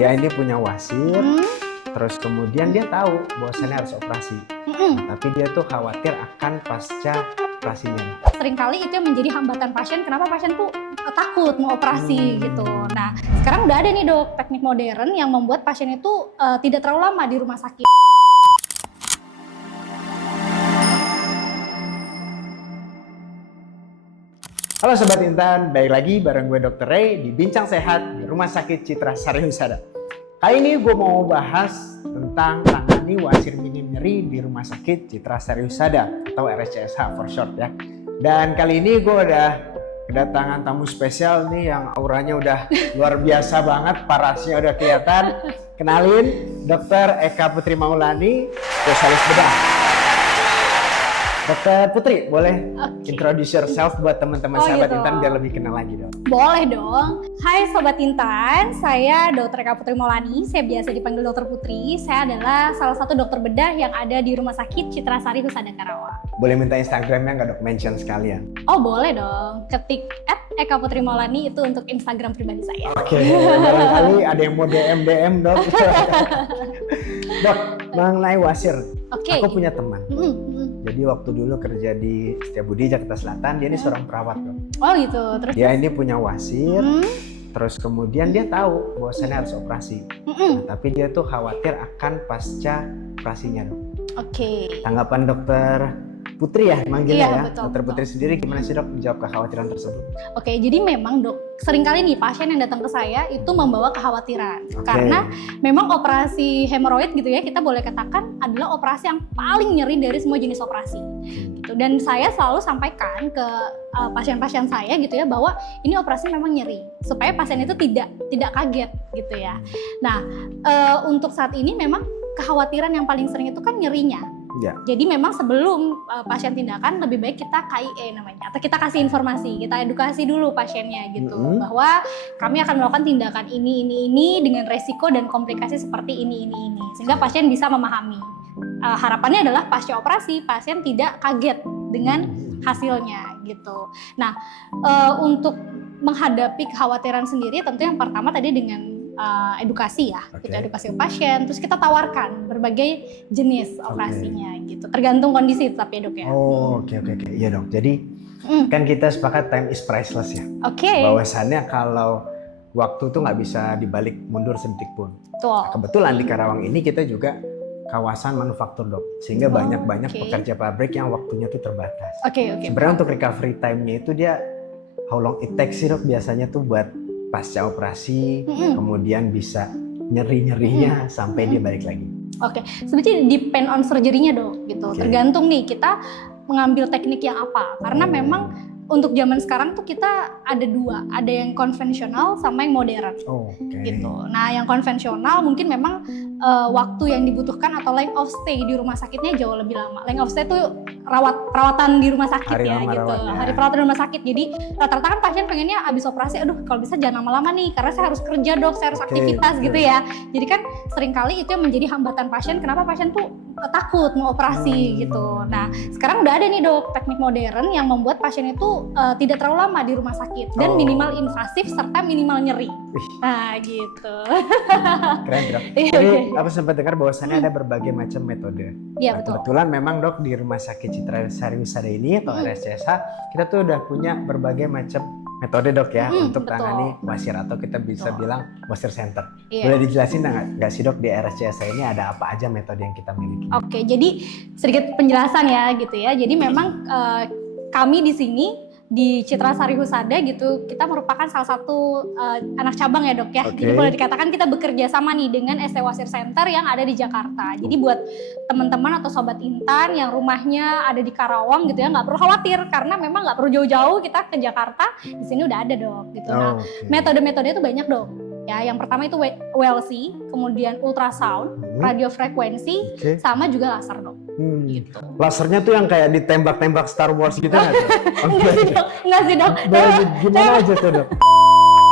Dia ini punya wasir, terus kemudian dia tahu bahwasannya harus operasi. Nah, tapi dia tuh khawatir akan pasca operasinya. Seringkali itu yang menjadi hambatan pasien, kenapa pasien tuh takut mau operasi gitu. Nah, sekarang udah ada nih dok, teknik modern yang membuat pasien itu tidak terlalu lama di rumah sakit. Halo Sobat Intan, balik lagi bareng gue Dr. Ray di Bincang Sehat di Rumah Sakit Citra Sari Husada. Kali ini gue mau bahas tentang tangani wasir minim nyeri di Rumah Sakit Citra Sari Husada atau RSCSH for short ya. Dan kali ini gue udah kedatangan tamu spesial nih yang auranya udah luar biasa banget, parasnya udah kelihatan. Kenalin Dr. Eka Putri Maulani, spesialis bedah. Dr. Putri, boleh introduce yourself buat teman-teman sahabat gitu. Intan biar lebih kenal lagi dong. Boleh dong. Hai Sobat Intan, saya Dr. Eka Putri Maulani, saya biasa dipanggil Dr. Putri. Saya adalah salah satu dokter bedah yang ada di Rumah Sakit Citra Sari Husada Karawang. Boleh minta Instagramnya nggak dok? Mention sekalian. Oh boleh dong, ketik @Eka Putri Maulani itu untuk Instagram pribadi saya. Oke, barangkali ada yang mau DM dok. Dok, mengenai wasir, Oke. aku punya teman. Jadi waktu dulu kerja di Setiabudi Jakarta Selatan, dia ini seorang perawat dok. Oh gitu, terus? Dia ini punya wasir, terus kemudian dia tahu bahwasannya harus operasi. Nah, tapi dia tuh khawatir akan pasca operasinya dok. Oke. Tanggapan dokter Putri ya manggilnya Iya, ya. betul, Dokter betul. Putri sendiri gimana sih dok menjawab kekhawatiran tersebut? Oke, jadi memang dok, seringkali nih pasien yang datang ke saya itu membawa kekhawatiran. Oke. Karena memang operasi hemoroid gitu ya, kita boleh katakan adalah operasi yang paling nyeri dari semua jenis operasi. Gitu. Dan saya selalu sampaikan ke pasien-pasien saya gitu ya, bahwa ini operasi memang nyeri. Supaya pasien itu tidak kaget gitu ya. Nah, untuk saat ini memang kekhawatiran yang paling sering itu kan nyerinya. Ya. Jadi memang sebelum pasien tindakan lebih baik kita KIE namanya, atau kita kasih informasi, kita edukasi dulu pasiennya gitu, bahwa kami akan melakukan tindakan ini dengan resiko dan komplikasi seperti ini, sehingga pasien bisa memahami. Harapannya adalah pasca operasi pasien tidak kaget dengan hasilnya gitu. Nah, untuk menghadapi kekhawatiran sendiri, tentu yang pertama tadi dengan edukasi ya, kita edukasi pasien, terus kita tawarkan berbagai jenis operasinya gitu, tergantung kondisi tapi ya dok ya. Oh oke, iya dong. Jadi kan kita sepakat time is priceless ya. Oke. Bahwasannya kalau waktu tuh nggak bisa dibalik mundur sedetik pun. Betul. Kebetulan di Karawang ini kita juga kawasan manufaktur dok, sehingga banyak pekerja pabrik yang waktunya tuh terbatas. Oke. Sebenarnya untuk recovery time-nya itu dia how long it takes sih dok biasanya tuh buat pasca operasi, kemudian bisa nyeri-nyerinya sampai dia balik lagi. Oke, sebenarnya depend on surgery-nya dok, gitu. Tergantung nih kita mengambil teknik yang apa, karena memang untuk zaman sekarang tuh kita ada dua, ada yang konvensional sama yang modern, gitu. Nah, yang konvensional mungkin memang waktu yang dibutuhkan atau length of stay di rumah sakitnya jauh lebih lama. Length of stay tuh perawatan di rumah sakit hari ya, gitu. Rawatnya. Hari perawatan di rumah sakit. Jadi rata-rata kan pasien pengennya abis operasi, aduh kalau bisa jangan lama-lama nih, karena saya harus kerja dok, saya harus aktivitas gitu ya. Jadi kan seringkali itu yang menjadi hambatan pasien. Kenapa pasien tuh takut mau operasi gitu. Nah, sekarang udah ada nih dok, teknik modern yang membuat pasien itu tidak terlalu lama di rumah sakit dan minimal invasif serta minimal nyeri. Nah, gitu. Keren dok. Jadi aku sempat dengar bahwasannya ada berbagai macam metode. Iya, Nah, betul. kebetulan memang dok di Rumah Sakit Citra Sari Husada ini atau RSCSH kita tuh udah punya berbagai macam metode dok ya untuk betul. tangani wasir atau kita bisa bilang wasir center. Iya. Boleh dijelasin nggak sih dok di RSCSH ini ada apa aja metode yang kita miliki? Oke, jadi sedikit penjelasan ya gitu ya. Jadi memang kami di sini di Citra Sari Husada gitu, kita merupakan salah satu anak cabang ya dok ya. Jadi boleh dikatakan kita bekerja sama nih dengan ST Wasir Center yang ada di Jakarta. Jadi buat teman-teman atau sobat Intan yang rumahnya ada di Karawang gitu ya, nggak perlu khawatir karena memang nggak perlu jauh-jauh kita ke Jakarta. Di sini udah ada dok gitu. Nah, metode-metode itu banyak dok. Ya, yang pertama itu WLC, kemudian ultrasound, radiofrekuensi, sama juga laser dok. Gitu. Lasernya tuh yang kayak ditembak-tembak Star Wars gitu nggak? Enggak sih dok. Gimana aja tuh dok?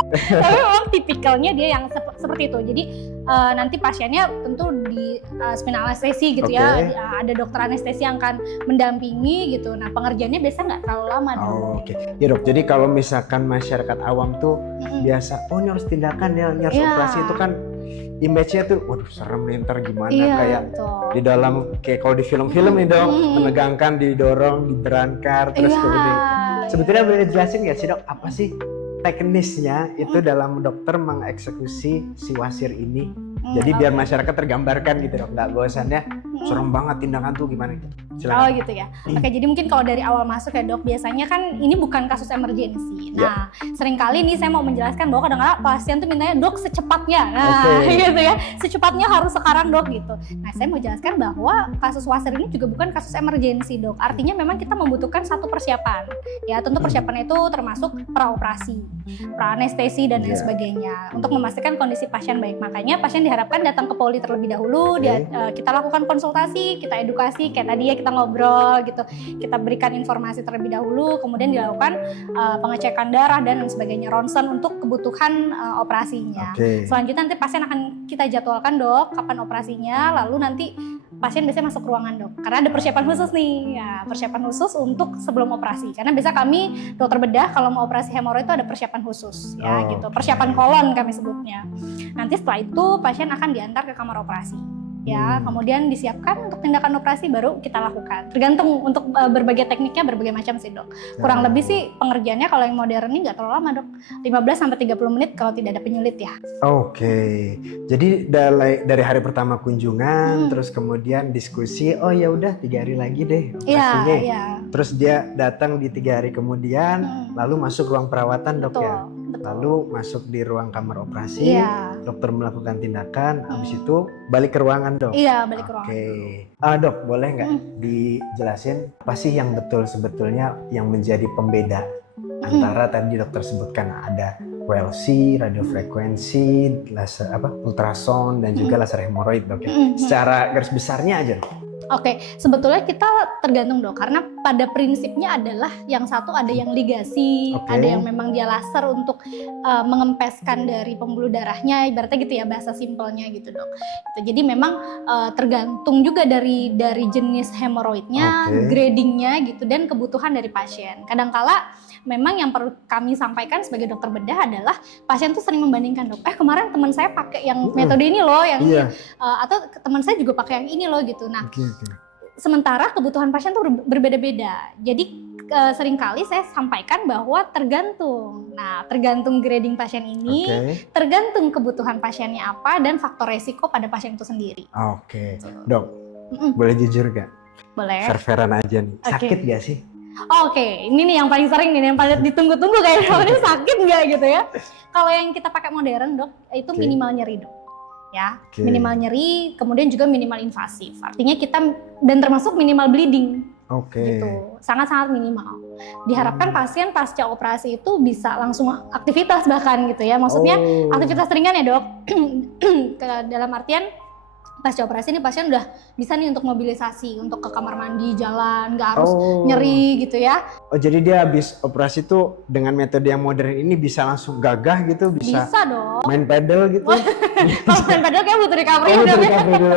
Tapi memang tipikalnya dia yang seperti itu. Jadi nanti pasiennya tentu di spinal anestesi gitu ya. Ada dokter anestesi yang akan mendampingi gitu. Nah, pengerjaannya biasa nggak terlalu lama dok. Ya dok, jadi kalau misalkan masyarakat awam tuh biasa, oh ini harus tindakan ya, ini harus operasi itu kan image-nya tuh, waduh serem nih ntar gimana, Iya, kayak betul. di dalam kayak kalau di film-film nih dok, menegangkan, didorong, diberangkar, terus Iya, kemudian iya. sebetulnya boleh dijelasin nggak sih dok, apa sih teknisnya itu dalam dokter mengeksekusi si wasir ini? Jadi biar masyarakat tergambarkan gitu dok, nggak bosannya serem banget tindakan tuh gimana gitu. Oh gitu ya. Oke, jadi mungkin kalau dari awal masuk ya dok, biasanya kan ini bukan kasus emergensi. Nah, seringkali nih saya mau menjelaskan bahwa kadang-kadang pasien tuh mintanya dok secepatnya. Nah, gitu ya. Secepatnya harus sekarang dok gitu. Nah, saya mau jelaskan bahwa kasus wasir ini juga bukan kasus emergensi dok. Artinya memang kita membutuhkan satu persiapan. Ya, tentu persiapan itu termasuk praoperasi, praanestesi dan lain sebagainya untuk memastikan kondisi pasien baik. Makanya pasien diharapkan datang ke poli terlebih dahulu. Kita lakukan konsultasi, kita edukasi kayak tadi ya, kita ngobrol gitu, kita berikan informasi terlebih dahulu, kemudian dilakukan pengecekan darah dan sebagainya, ronsen untuk kebutuhan operasinya. Selanjutnya nanti pasien akan kita jadwalkan dok kapan operasinya, lalu nanti pasien biasanya masuk ruangan dok, karena ada persiapan khusus nih, ya persiapan khusus untuk sebelum operasi. Karena biasa kami dokter bedah kalau mau operasi hemoroid itu ada persiapan khusus, ya gitu, persiapan kolon kami sebutnya. Nanti setelah itu pasien akan diantar ke kamar operasi. Ya, kemudian disiapkan untuk tindakan operasi baru kita lakukan. Tergantung untuk berbagai tekniknya berbagai macam sih dok. Kurang lebih sih pengerjaannya kalau yang modern ini nggak terlalu lama dok. 15-30 menit kalau tidak ada penyulit ya. Oke. Jadi dari hari pertama kunjungan, terus kemudian diskusi, oh ya udah 3 hari lagi deh operasinya. Iya. Terus dia datang di 3 hari kemudian, lalu masuk ruang perawatan dok. Betul. Lalu masuk di ruang kamar operasi, dokter melakukan tindakan, habis itu balik ke ruangan dok. Iya, balik ke ruangan. Oke. Dok, boleh nggak dijelasin apa sih yang betul sebetulnya yang menjadi pembeda antara tadi dokter sebutkan ada WLC, radiofrekuensi, laser ultrasound dan juga laser hemoroid dok ya. Secara garis besarnya aja dok. Oke, sebetulnya kita tergantung dok, karena pada prinsipnya adalah yang satu ada yang ligasi, ada yang memang dia laser untuk mengempeskan dari pembuluh darahnya, ibaratnya gitu ya bahasa simpelnya gitu dok. Jadi memang tergantung juga dari jenis hemoroidnya, gradingnya gitu dan kebutuhan dari pasien. Kadangkala memang yang perlu kami sampaikan sebagai dokter bedah adalah pasien tuh sering membandingkan dok, kemarin teman saya pakai yang metode ini loh, yang ini, atau teman saya juga pakai yang ini loh gitu. Nah, sementara kebutuhan pasien tuh berbeda-beda. Jadi seringkali saya sampaikan bahwa tergantung. Nah, tergantung grading pasien ini, tergantung kebutuhan pasiennya apa dan faktor resiko pada pasien itu sendiri. Oke. Dok, boleh jujur gak? Boleh. Fair-fairan aja nih. Sakit gak sih? Oke, ini nih yang paling sering nih, yang paling ditunggu-tunggu kayaknya, ini sakit nggak gitu ya? Kalau yang kita pakai modern dok, itu minimal nyeri dok, ya, minimal nyeri, kemudian juga minimal invasif. Artinya kita dan termasuk minimal bleeding, gitu, sangat-sangat minimal. Diharapkan pasien pasca operasi itu bisa langsung aktivitas bahkan gitu ya, maksudnya aktivitas ringan ya dok, dalam artian pasca operasi ini pasien udah bisa nih untuk mobilisasi, untuk ke kamar mandi, jalan, nggak harus nyeri gitu ya. Oh, jadi dia habis operasi tuh dengan metode yang modern ini bisa langsung gagah gitu, bisa dong. Main pedal gitu. Kalau main pedal kayak butuh recovery dulu.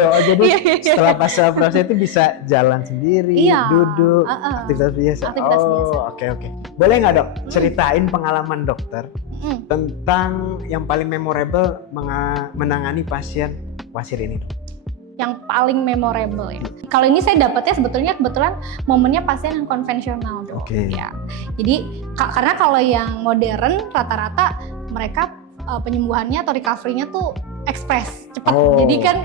Oh, jadi setelah pasca operasi itu bisa jalan sendiri, duduk, aktivitas biasa. Oke. Boleh nggak dok ceritain pengalaman dokter tentang yang paling memorable menangani pasien wasir ini dok? Yang paling memorable ya. Kalau ini saya dapatnya sebetulnya kebetulan momennya pasien yang konvensional dok. Ya. Jadi karena kalau yang modern rata-rata mereka penyembuhannya atau recovery-nya tuh ekspres, cepat. Jadi kan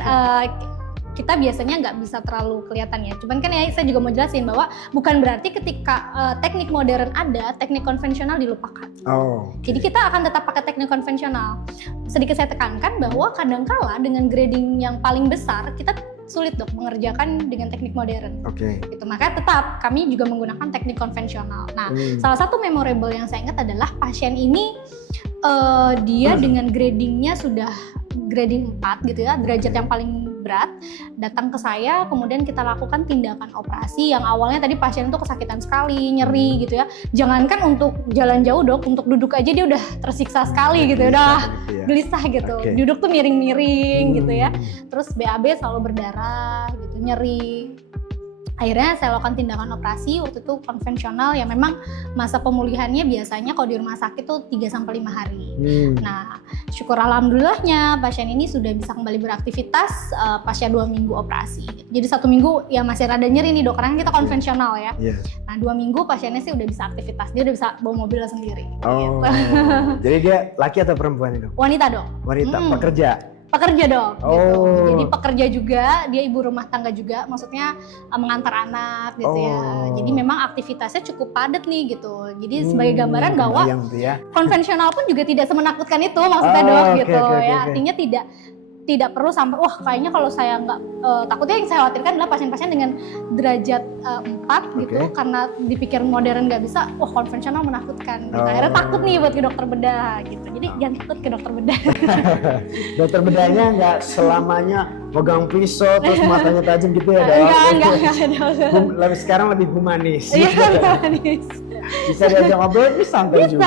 kita biasanya nggak bisa terlalu kelihatan ya. Cuman kan ya saya juga mau jelasin bahwa bukan berarti ketika teknik modern ada, teknik konvensional dilupakan. Jadi kita akan tetap pakai teknik konvensional. Sedikit saya tekankan bahwa kadangkala dengan grading yang paling besar kita sulit dok mengerjakan dengan teknik modern. Gitu. Makanya tetap kami juga menggunakan teknik konvensional. Nah, salah satu memorable yang saya ingat adalah pasien ini dia dengan gradingnya sudah grading 4 gitu ya, derajat yang paling berat, datang ke saya, kemudian kita lakukan tindakan operasi yang awalnya tadi pasien itu kesakitan sekali, nyeri gitu ya. Jangankan untuk jalan jauh dok, untuk duduk aja dia udah tersiksa sekali gitu, udah gelisah gitu. Duduk tuh miring-miring gitu ya. Terus BAB selalu berdarah gitu, nyeri. Akhirnya saya lakukan tindakan operasi waktu itu konvensional yang memang masa pemulihannya biasanya kalau di rumah sakit tuh 3-5 hari. Nah, syukur alhamdulillahnya pasien ini sudah bisa kembali beraktivitas pasca 2 minggu operasi. Jadi 1 minggu ya masih rada nyeri nih dok, karena kita konvensional ya. Nah 2 minggu pasiennya sih udah bisa aktivitas, dia udah bisa bawa mobilnya sendiri. Oh, gitu. Jadi dia laki atau perempuan itu? Wanita dok. Wanita, pekerja? Pekerja dok, Oh. gitu. Jadi pekerja juga, dia ibu rumah tangga juga, maksudnya mengantar anak gitu ya. Jadi memang aktivitasnya cukup padat nih gitu. Jadi sebagai gambaran bahwa konvensional pun juga tidak semenakutkan itu maksudnya dok gitu ya. Artinya tidak perlu sampai wah kayaknya kalau saya nggak takutnya yang saya khawatirkan adalah pasien-pasien dengan derajat 4 gitu karena dipikir modern nggak bisa, wah konvensional menakutkan gitu. Akhirnya takut nih buat ke dokter bedah gitu. Jadi jangan takut ke dokter bedah. Dokter bedahnya nggak selamanya pegang pisau terus matanya tajam gitu ya dok? Enggak. Sekarang lebih humanis. Iya humanis. Bisa diajak ngobrol, santai juga.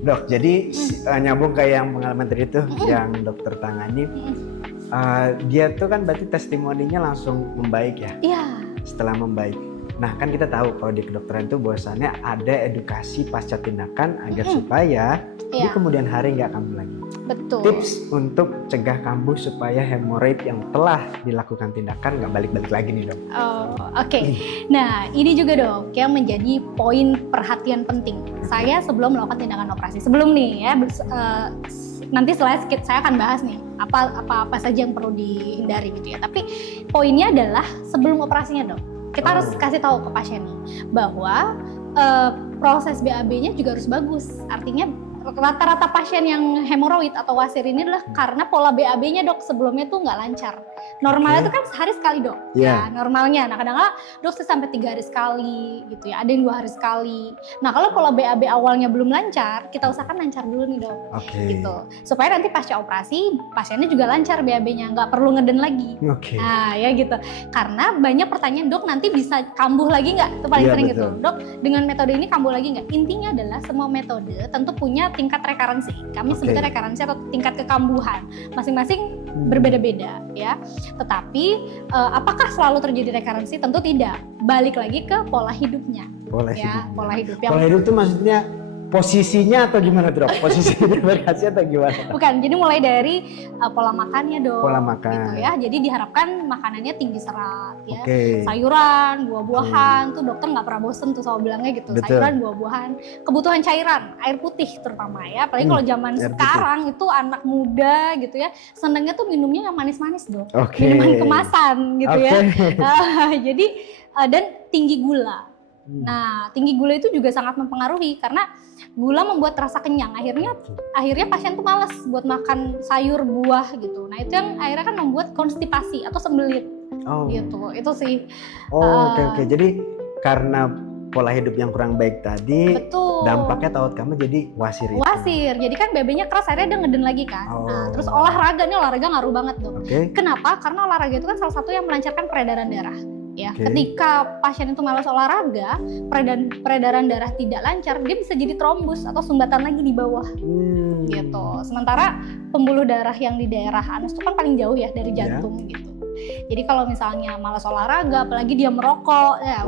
Dok, jadi nyambung kayak yang pengalaman tadi tuh yang dokter tangani, dia tuh kan berarti testimoninya langsung membaik ya? Iya. Setelah membaik. Nah kan kita tahu kalau di kedokteran itu bahwasannya ada edukasi pasca tindakan agar supaya di kemudian hari nggak kambuh lagi. Betul. Tips untuk cegah kambuh supaya hemoroid yang telah dilakukan tindakan nggak balik-balik lagi nih dok. Oke. Nah ini juga dok yang menjadi poin perhatian penting. Saya sebelum melakukan tindakan operasi, sebelum nih ya, nanti setelah saya akan bahas nih apa saja yang perlu dihindari gitu ya. Tapi poinnya adalah sebelum operasinya dok, kita harus kasih tahu ke pasien nih bahwa proses BAB-nya juga harus bagus. Artinya rata-rata pasien yang hemoroid atau wasir ini adalah karena pola BAB-nya dok sebelumnya tuh nggak lancar. Normalnya itu kan sehari sekali dok, ya normalnya. Nah kadang-kadang dok sampai 3 hari sekali gitu ya, ada yang 2 hari sekali. Nah kalau pola BAB awalnya belum lancar, kita usahakan lancar dulu nih dok, gitu. Supaya nanti pasca operasi pasiennya juga lancar BAB-nya, nggak perlu ngeden lagi. Nah ya gitu. Karena banyak pertanyaan dok nanti bisa kambuh lagi nggak? Itu paling sering gitu. Dok dengan metode ini kambuh lagi nggak? Intinya adalah semua metode tentu punya tingkat rekarensi. Kami sebutnya rekarensi atau tingkat kekambuhan. Masing-masing berbeda-beda ya. Tetapi apakah selalu terjadi rekarensi? Tentu tidak. Balik lagi ke pola hidupnya. Pola hidup. Pola hidup itu maksudnya posisinya atau gimana dok? Posisi berkasih atau gimana? Bukan, jadi mulai dari pola makannya dok. Pola makan. Gitu ya. Jadi diharapkan makanannya tinggi serat ya. Sayuran, buah-buahan tuh dokter nggak pernah bosen tuh selalu bilangnya gitu. Betul. Sayuran, buah-buahan, kebutuhan cairan, air putih terutama ya. Apalagi kalau zaman sekarang itu anak muda gitu ya, senangnya tuh minumnya yang manis-manis dok. Minuman kemasan gitu ya. Jadi dan tinggi gula. Nah, tinggi gula itu juga sangat mempengaruhi karena gula membuat rasa kenyang. Akhirnya pasien tuh malas buat makan sayur, buah gitu. Nah, itu yang akhirnya kan membuat konstipasi atau sembelit. Gitu. Itu sih. Oke. Jadi karena pola hidup yang kurang baik tadi, dampaknya tawat kamu jadi wasir itu. Wasir. Jadi kan BB-nya keras, akhirnya dia ngeden lagi kan. Nah, terus olahraga ngaruh banget dok. Kenapa? Karena olahraga itu kan salah satu yang melancarkan peredaran darah. Ya, ketika pasien itu malas olahraga, peredaran darah tidak lancar, dia bisa jadi trombus atau sumbatan lagi di bawah. Gitu. Sementara pembuluh darah yang di daerah anus itu kan paling jauh ya dari jantung gitu. Jadi kalau misalnya malas olahraga, apalagi dia merokok, ya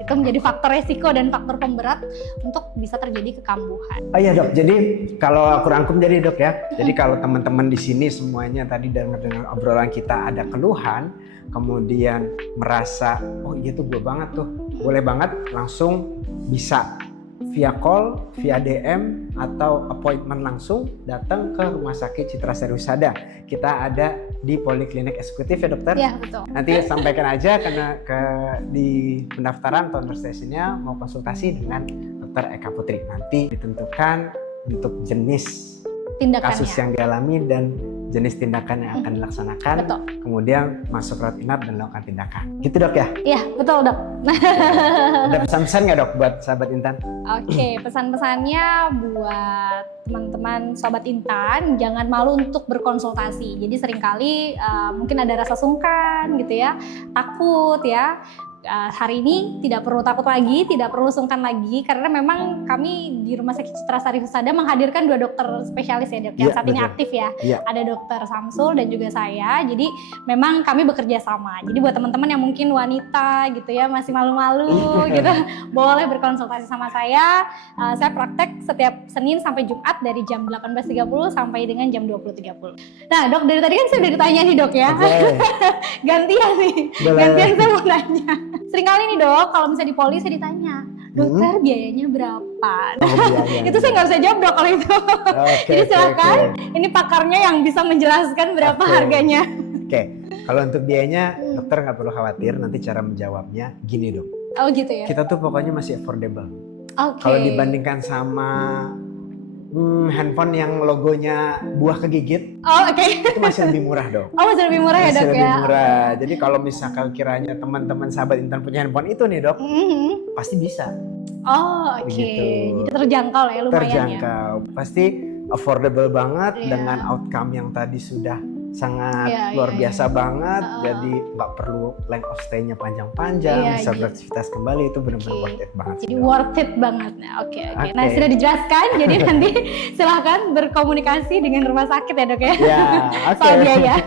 itu menjadi faktor resiko dan faktor pemberat untuk bisa terjadi kekambuhan. Iya dok, jadi kalau aku rangkum jadi dok ya, jadi kalau teman-teman di sini semuanya tadi dengar obrolan kita ada keluhan, kemudian merasa oh iya tuh gue banget tuh, boleh banget langsung bisa via call, via DM atau appointment langsung datang ke Rumah Sakit Citra Sari Husada. Kita ada di Poliklinik Eksekutif ya dokter? Iya betul. Nanti sampaikan aja karena di pendaftaran atau conversation-nya mau konsultasi dengan Dr. Eka Putri. Nanti ditentukan untuk jenis kasus yang dialami dan jenis tindakan yang akan dilaksanakan. Betul. Kemudian masuk rawat inap dan melakukan tindakan. Gitu dok ya? Iya betul dok. Ada pesan-pesan nggak dok buat sahabat Intan? Oke, pesan-pesannya buat teman-teman sobat Intan, jangan malu untuk berkonsultasi. Jadi seringkali mungkin ada rasa sungkan gitu ya, takut ya. hari ini tidak perlu takut lagi, tidak perlu sungkan lagi, karena memang kami di Rumah Sakit Citra Sari Husada menghadirkan 2 dokter spesialis ya dok, yang saat ini aktif ya. Ada dokter Samsul dan juga saya, jadi memang kami bekerja sama. Jadi buat teman-teman yang mungkin wanita gitu ya, masih malu-malu gitu, boleh berkonsultasi sama saya. Saya praktek setiap Senin sampai Jumat dari jam 18.30 sampai dengan jam 20.30. Nah dok, dari tadi kan saya udah ditanya nih dok ya, gantian nih, gantian saya mau nanya. Seringkali nih dok, kalau misalnya di poli saya ditanya, dokter biayanya berapa? Itu saya nggak bisa jawab dok kalau itu. Jadi silakan, ini pakarnya yang bisa menjelaskan berapa harganya. Kalau untuk biayanya dokter nggak perlu khawatir, nanti cara menjawabnya gini dok. Oh gitu ya? Kita tuh pokoknya masih affordable. Kalau dibandingkan sama handphone yang logonya buah kegigit, itu masih lebih murah dok. Masih lebih murah ya dok ya? Masih lebih murah. Jadi kalau misalkan kiranya teman-teman sahabat Intan punya handphone itu nih dok, pasti bisa. Gitu. Jadi terjangkau lah ya, lumayan terjangkau. Pasti affordable banget dengan outcome yang tadi sudah sangat luar biasa banget. Jadi nggak perlu length of stay-nya panjang-panjang, bisa beraktivitas kembali, itu benar-benar worth it banget. Jadi worth it banget. Nah sudah dijelaskan, jadi nanti silahkan berkomunikasi dengan rumah sakit ya dok ya. Soal biaya.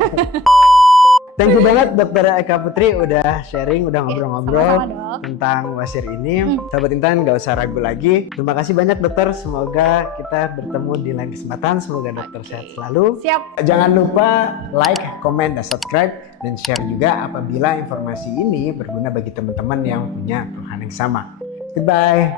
Thank you banget Dokter Eka Putri udah sharing, udah ngobrol-ngobrol tentang wasir ini. Sahabat Intan gak usah ragu lagi. Terima kasih banyak dokter, semoga kita bertemu di lain kesempatan. Semoga dokter sehat selalu. Siap. Jangan lupa like, comment, dan subscribe, dan share juga apabila informasi ini berguna bagi teman-teman yang punya keluhan yang sama. Goodbye.